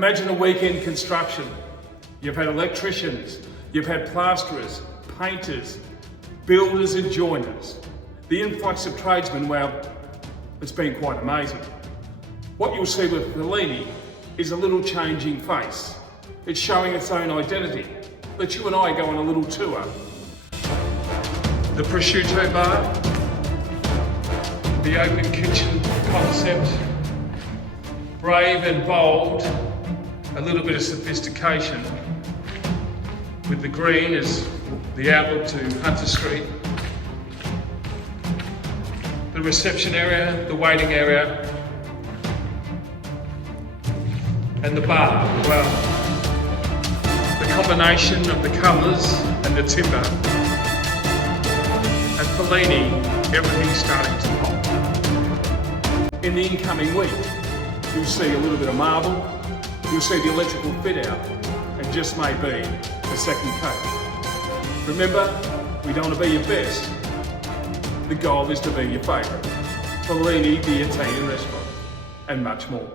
Imagine a weekend construction. You've had electricians, you've had plasterers, painters, builders and joiners. The influx of tradesmen, well, it's been quite amazing. What you'll see with Fellini is a little changing face. It's showing its own identity. Let you and I go on a little tour. The prosciutto bar, the open kitchen concept, brave and bold, a little bit of sophistication, with the green as the outlook to Hunter Street, the reception area, the waiting area, and the bar. Well, the combination of the colours and the timber, at Fellini, everything's starting to pop. In the incoming week, you'll see a little bit of marble, you'll see the electrical fit out, and just maybe a second coat. Remember, we don't want to be your best. The goal is to be your favourite. Fellini the Italian Restaurant, and much more.